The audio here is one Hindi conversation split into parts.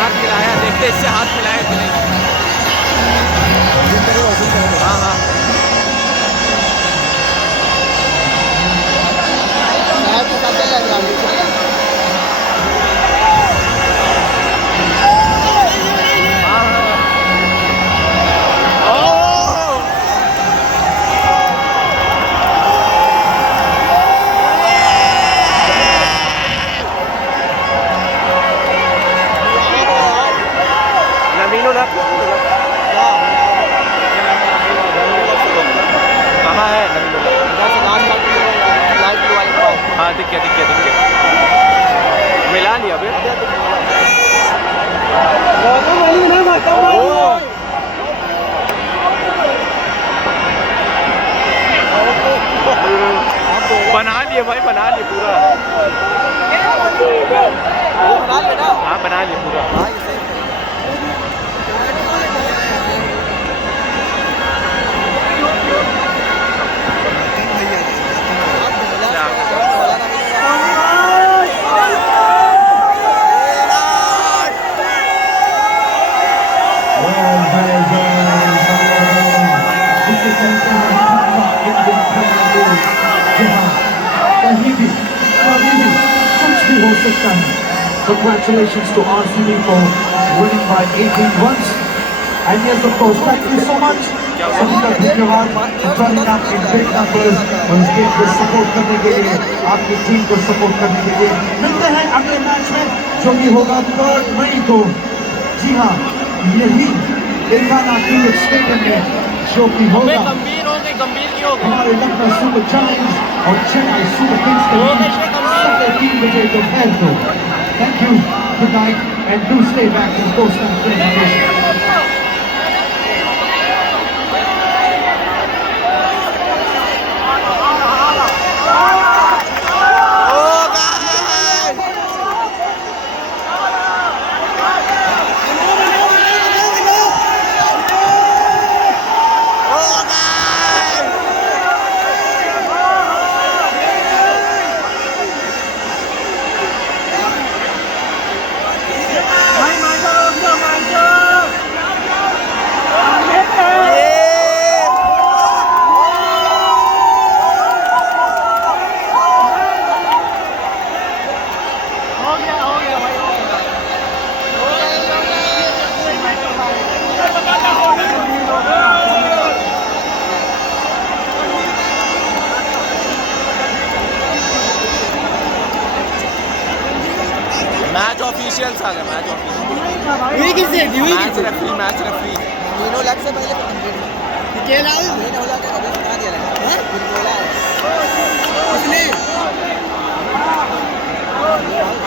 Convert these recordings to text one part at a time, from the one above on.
हाथ मिलाया, देखते इससे हाथ मिलाया कि नहीं। हाँ हाँ नवीनो ना कहाँ है नवीनो? हाँ दिख गया दिख गया दिख गया, मिला लिया अभी। बना लिए भाई, बना लिए पूरा। हाँ बना लिए पूरा। Congratulations to RCB for winning by 18 runs. And yes, of course, thank you so much. सबका धन्यवाद turning up in big numbers और इसके सपोर्ट करने के लिए, आपकी टीम को सपोर्ट करने के लिए। मिलते हैं अगले मैच में जो कि होगा 3 मई को। जी हाँ, यही एकाना क्रिकेट स्टेडियम में जो कि होगा गंभीर हो गई, गंभीर क्यों हो गई? हमारे लखनऊ सुपर जायंट्स और चेन्नई सुपर किंग्स के बीच 3 बजे दोपहर को। Thank you, good night, and do stay back for the post-match presentation. Match officials आ गए, match official. Match referee, match referee. तीनों लग से पहले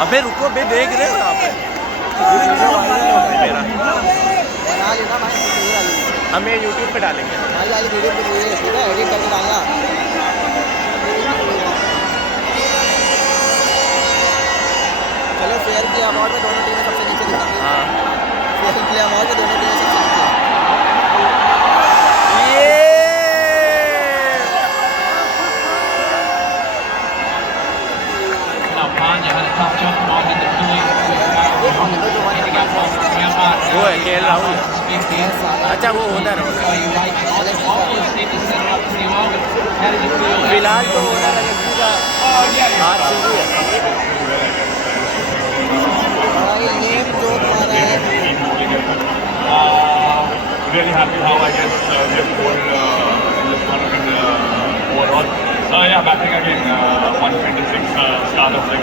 अबे रुको बे, देख रहे हो यहाँ पे मेरा, हम ये यूट्यूब पे डालेंगे। एडिट करके डालना। चलो फेयर प्ले अवार्ड में दोनों टीमें सबसे नीचे दिखाएंगे। हाँ फेयर प्ले अवार्ड में दोनों टीमें सबसे नीचे। वो है KL राहुल। अच्छा वो ओनर है, फिलहाल तो ओनर है RCB है। Really happy how I guess they scored overall. Yeah, batting again 126 start of the game.